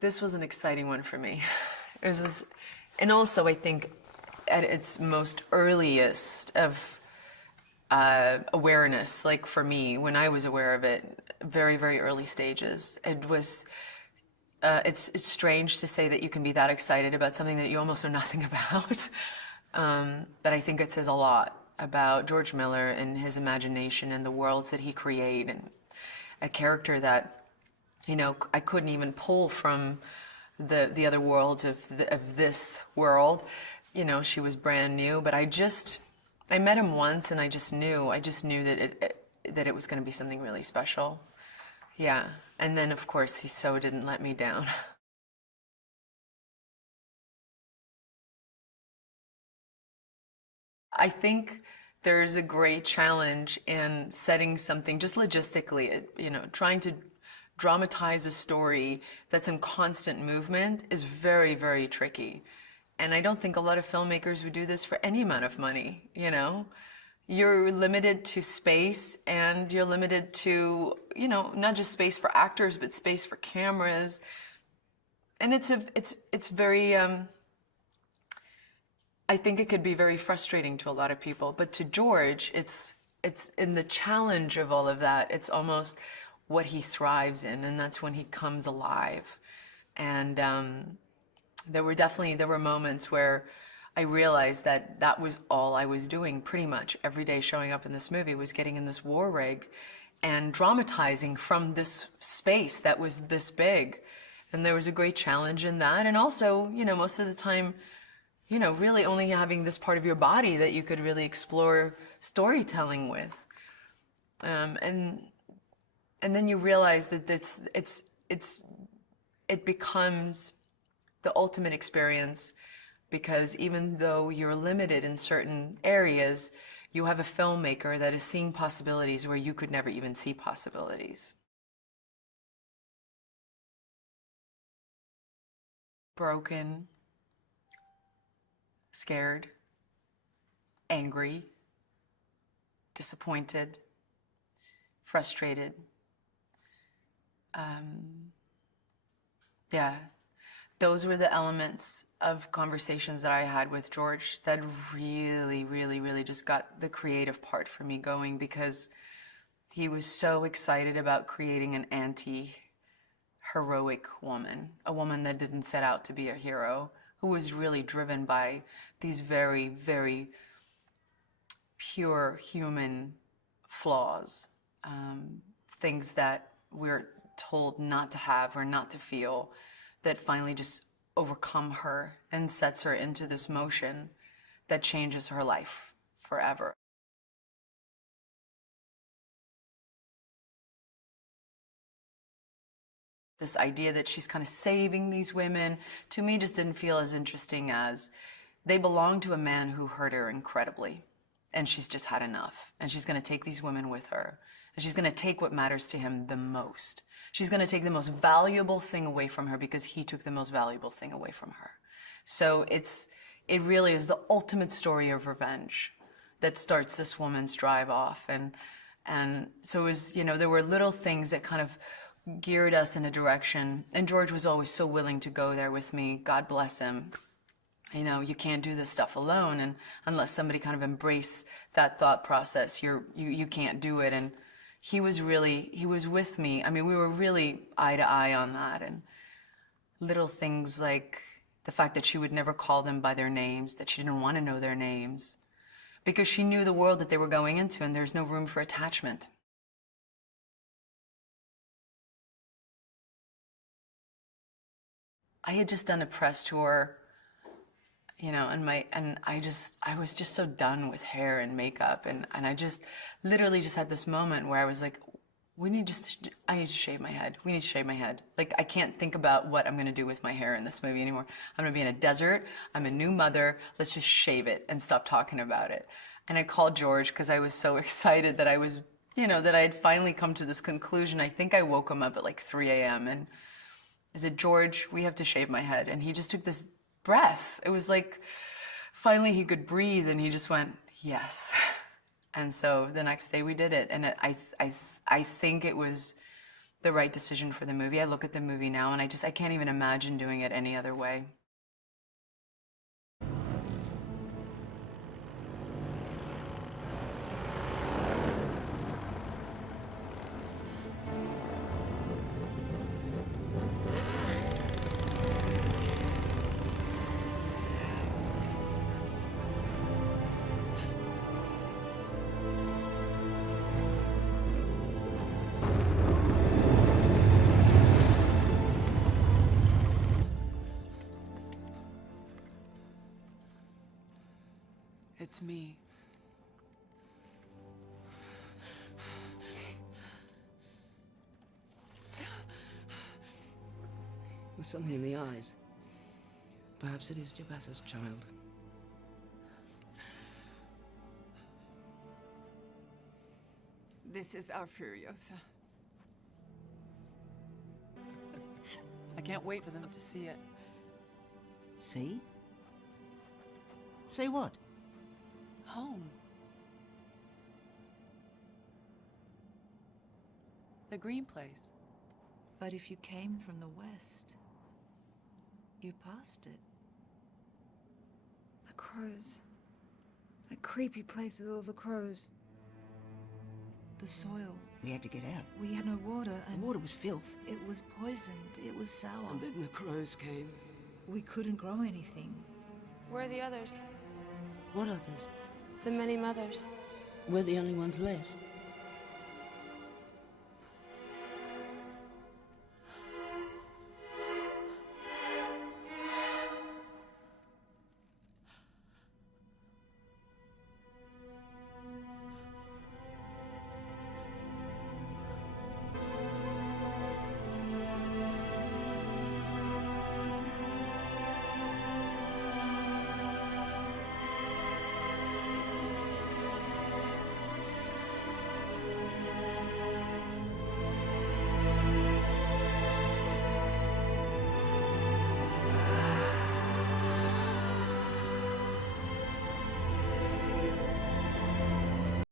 This was an exciting one for me. It was, and also I think at its most earliest of awareness, like for me, when I was aware of it, very, very early stages, it was, it's strange to say that you can be that excited about something that you almost know nothing about. But I think it says a lot about George Miller and his imagination and the worlds that he created, and a character that, you know, I couldn't even pull from the other worlds of this world. You know, she was brand new, but I met him once and I just knew that it was going to be something really special. Yeah, and then of course he so didn't let me down. I think there's a great challenge in setting something just logistically, you know, trying to dramatize a story that's in constant movement is very, very tricky. And I don't think a lot of filmmakers would do this for any amount of money, you know? You're limited to space, and you're limited to, you know, not just space for actors, but space for cameras. And it's very, I think it could be very frustrating to a lot of people, but to George, it's in the challenge of all of that, it's almost what he thrives in, and that's when he comes alive. And there were moments where I realized that that was all I was doing pretty much every day showing up in this movie, was getting in this war rig and dramatizing from this space that was this big. And there was a great challenge in that. And also, you know, most of the time, you know, really only having this part of your body that you could really explore storytelling with. And then you realize that it becomes the ultimate experience, because even though you're limited in certain areas, you have a filmmaker that is seeing possibilities where you could never even see possibilities. Broken, scared, angry, disappointed, frustrated. Yeah, those were the elements of conversations that I had with George that really, really, really just got the creative part for me going, because he was so excited about creating an anti-heroic woman, a woman that didn't set out to be a hero, who was really driven by these very, very pure human flaws, things that we're told not to have or not to feel, that finally just overcome her and sets her into this motion that changes her life forever. This idea that she's kind of saving these women, to me, just didn't feel as interesting as they belong to a man who hurt her incredibly, and she's just had enough, and she's going to take these women with her, and she's going to take what matters to him the most. She's going to take the most valuable thing away from her because he took the most valuable thing away from her. So it really is the ultimate story of revenge that starts this woman's drive off. And so it was, you know, there were little things that kind of geared us in a direction. And George was always so willing to go there with me. God bless him. You know, you can't do this stuff alone, and unless somebody kind of embrace that thought process, you can't do it. And he was with me. I mean, we were really eye to eye on that. And little things like the fact that she would never call them by their names, that she didn't want to know their names, because she knew the world that they were going into, and there's no room for attachment. I had just done a press tour, you know, and I was just so done with hair and makeup, and I just literally just had this moment where I was like, I need to shave my head. We need to shave my head. Like, I can't think about what I'm gonna do with my hair in this movie anymore. I'm gonna be in a desert, I'm a new mother, let's just shave it and stop talking about it. And I called George because I was so excited that I was, you know, that I had finally come to this conclusion. I think I woke him up at like 3 a.m. and I said, George, we have to shave my head. And he just took this breath. It was like, finally he could breathe, and he just went, yes. And so the next day we did it. And I think it was the right decision for the movie. I look at the movie now and I can't even imagine doing it any other way. It's me. There's something in the eyes. Perhaps it is Jabassa's child. This is our Furiosa. I can't wait for them to see it. See? See what? Home. The green place. But if you came from the west, you passed it. The crows. That creepy place with all the crows. The soil. We had to get out. We had no water, and The water was filth. it was poisoned. It was sour. And then the crows came. We couldn't grow anything. Where are the others? What others? The many mothers. We're the only ones left.